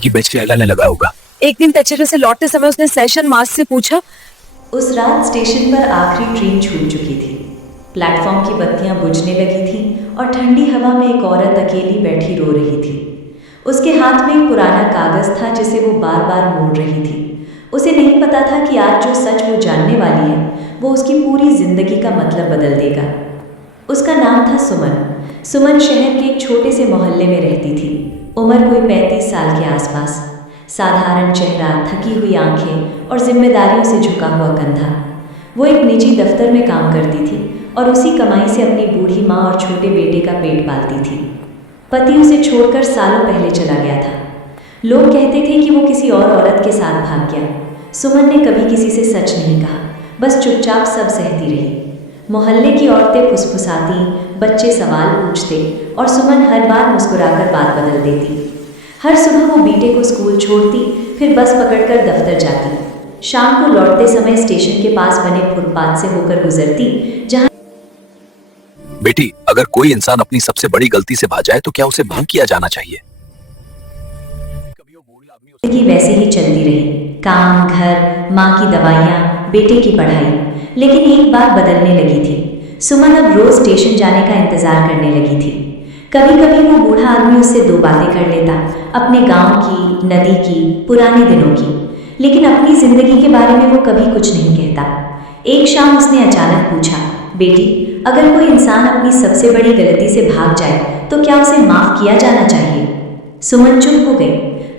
की बेच के अल्लाह ने लगाया होगा। एक दिन कचरे से लौटते समय उसने सेशन मास्टर से पूछा। उस रात स्टेशन पर आखिरी ट्रेन छूट चुकी थी। प्लेटफॉर्म की बत्तियां बुझने लगी थीं और ठंडी हवा में एक औरत अकेली बैठी रो रही थी। उसके हाथ में एक पुराना कागज था जिसे वो बार बार मोड़ रही थी। उसे नहीं पता था कि आज जो सच वो जानने वाली है वो उसकी पूरी जिंदगी का मतलब बदल देगा। उसका नाम था सुमन। सुमन शहर के एक छोटे से मोहल्ले में रहती थी। उम्र कोई 35 साल के आसपास। साधारण चेहरा, थकी हुई आंखें और जिम्मेदारियों से झुका हुआ कंधा। वो एक निजी दफ्तर में काम करती थी और उसी कमाई से अपनी बूढ़ी माँ और छोटे बेटे का पेट पालती थी। पति उसे छोड़कर सालों पहले चला गया था। लोग कहते थे कि वो किसी और औरत के साथ भाग गया। सुमन ने कभी किसी से सच नहीं कहा, बस चुपचाप सब सहती रही। मोहल्ले की औरतें फुसफुसाती, बच्चे सवाल पूछते और सुमन हर बार मुस्कुराकर बात बदल देती। हर सुबह वो बेटे को स्कूल छोड़ती, फिर बस पकड़कर दफ्तर जाती। शाम को लौटते समय स्टेशन के पास बने फुटपाथ से होकर गुजरती, जहां बेटी, अगर कोई इंसान अपनी सबसे बड़ी गलती से भाग जाए तो क्या उसे भंग किया जाना चाहिए? जिंदगी वैसे ही चलती रही। काम, घर, माँ की दवाइयाँ, बेटे की पढ़ाई। लेकिन एक बात बदलने लगी थी। सुमन अब रोज स्टेशन जाने का इंतजार करने लगी थी। कभी कभी वो बूढ़ा आदमी उससे 2 बातें कर लेता, अपने गांव की, नदी की, पुराने दिनों की। लेकिन अपनी जिंदगी के बारे में वो कभी कुछ नहीं कहता। एक शाम उसने अचानक पूछा, बेटी, अगर कोई इंसान अपनी सबसे बड़ी गलती से भाग जाए तो क्या उसे माफ किया जाना चाहिए? सुमन चुप हो गई।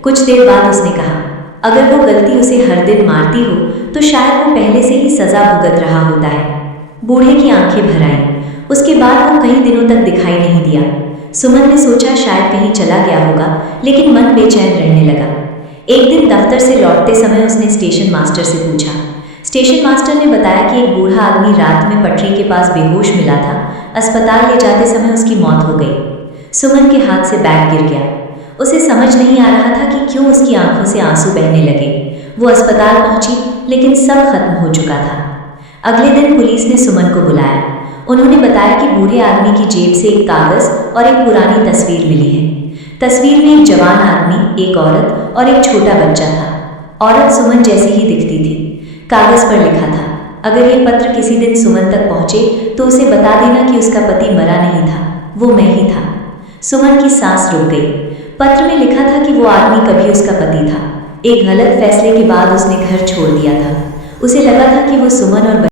कुछ देर बाद उसने कहा, अगर वो गलती उसे हर दिन मारती हो तो शायद वो पहले से ही सजा भुगत रहा होता है। बूढ़े की आंखें भर आईं। उसके बाद वो कई दिनों तक दिखाई नहीं दिया। सुमन ने सोचा शायद कहीं चला गया होगा, लेकिन मन बेचैन रहने लगा। एक दिन दफ्तर से लौटते समय उसने स्टेशन मास्टर से पूछा। स्टेशन मास्टर ने बताया कि एक बूढ़ा आदमी रात में पटरी के पास बेहोश मिला था। अस्पताल ले जाते समय उसकी मौत हो गई। सुमन के हाथ से बैग गिर गया। उसे समझ नहीं आ रहा था कि क्यों उसकी आंखों से आंसू बहने लगे। वो अस्पताल पहुंची, लेकिन सब खत्म हो चुका था। अगले दिन पुलिस ने सुमन को बुलाया। उन्होंने बताया कि बूढ़े आदमी की जेब से एक कागज और एक पुरानी तस्वीर मिली है। तस्वीर में एक जवान आदमी, एक औरत और एक छोटा बच्चा था। औरत सुमन जैसी ही दिखती थी। कागज पर लिखा था, अगर ये पत्र किसी दिन सुमन तक पहुंचे तो उसे बता देना कि उसका पति मरा नहीं था, वो मैं ही था। सुमन की सांस रुक गई। पत्र में लिखा था कि वो आदमी कभी उसका पति था। एक गलत फैसले के बाद उसने घर छोड़ दिया था। उसे लगा था कि वो सुमन और